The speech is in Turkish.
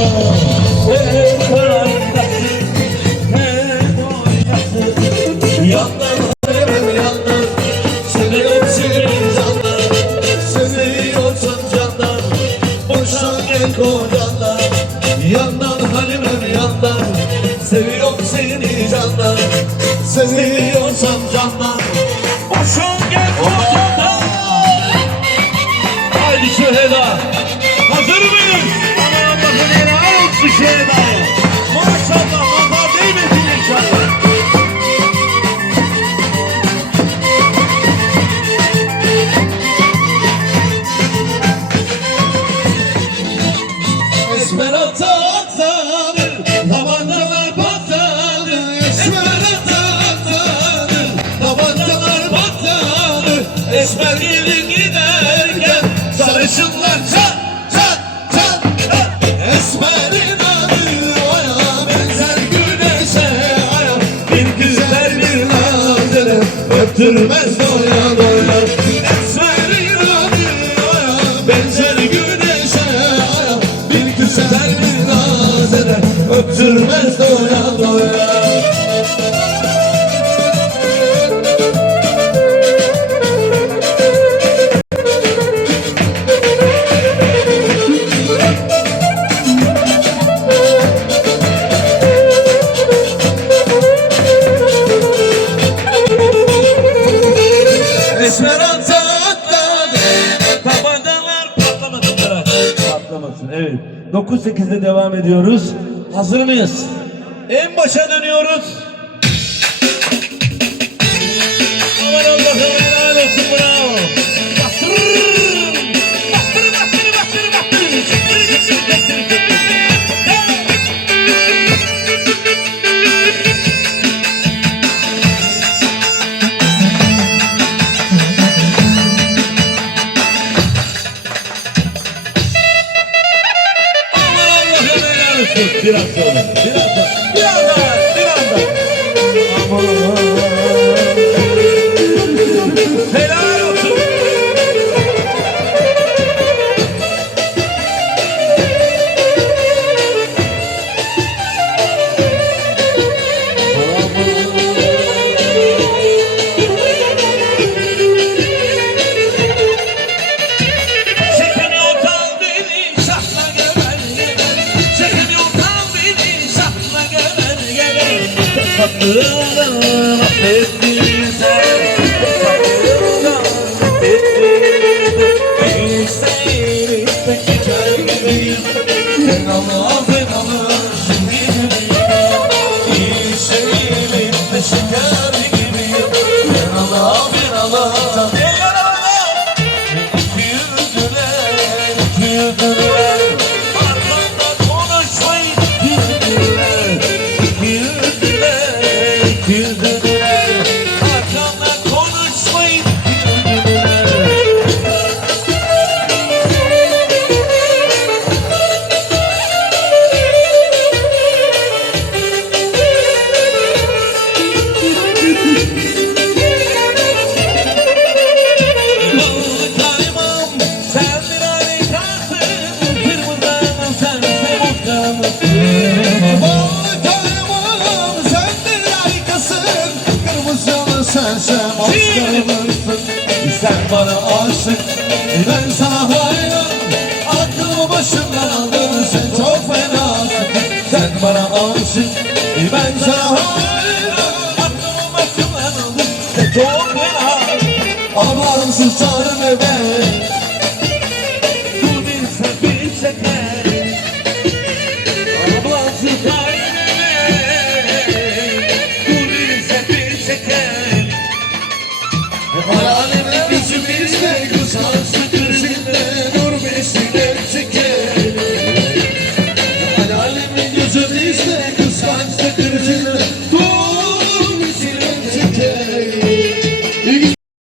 Oynaksın Yandan halimem yandan Seviyorum seni candan Seviyorsan candan Boşan gel Hazır mıyız? Olsun Süheyla'ya Maşallah nazar değmesin inşallah Esmeralda atlanır, tabancalar patlanır. Esmeralda atlanır, tabancalar patlanır. Esmer gelir öptürmez doya doya. Esperanza atladı. Tabancalar patlamasın Berat. Patlamasın evet. 9-8'de devam ediyoruz. Hazır mıyız? En başa dönüyoruz. Aman Allah'ım テラ Tatlına affettirse Tatlına affettirse İsteyin iste geçer gibiyim Fenalı fenalı İşeğim iste şeker gibiyim Fenalı fenalı güldüler Arkamda good. Sen bana aşık Ben sana hayran. Aklımı başımdan aldın Sen çok fenasın Sen bana aşık Ben sana hayran. Aklımı başımdan aldın Sen çok fena Amansız tanrım ben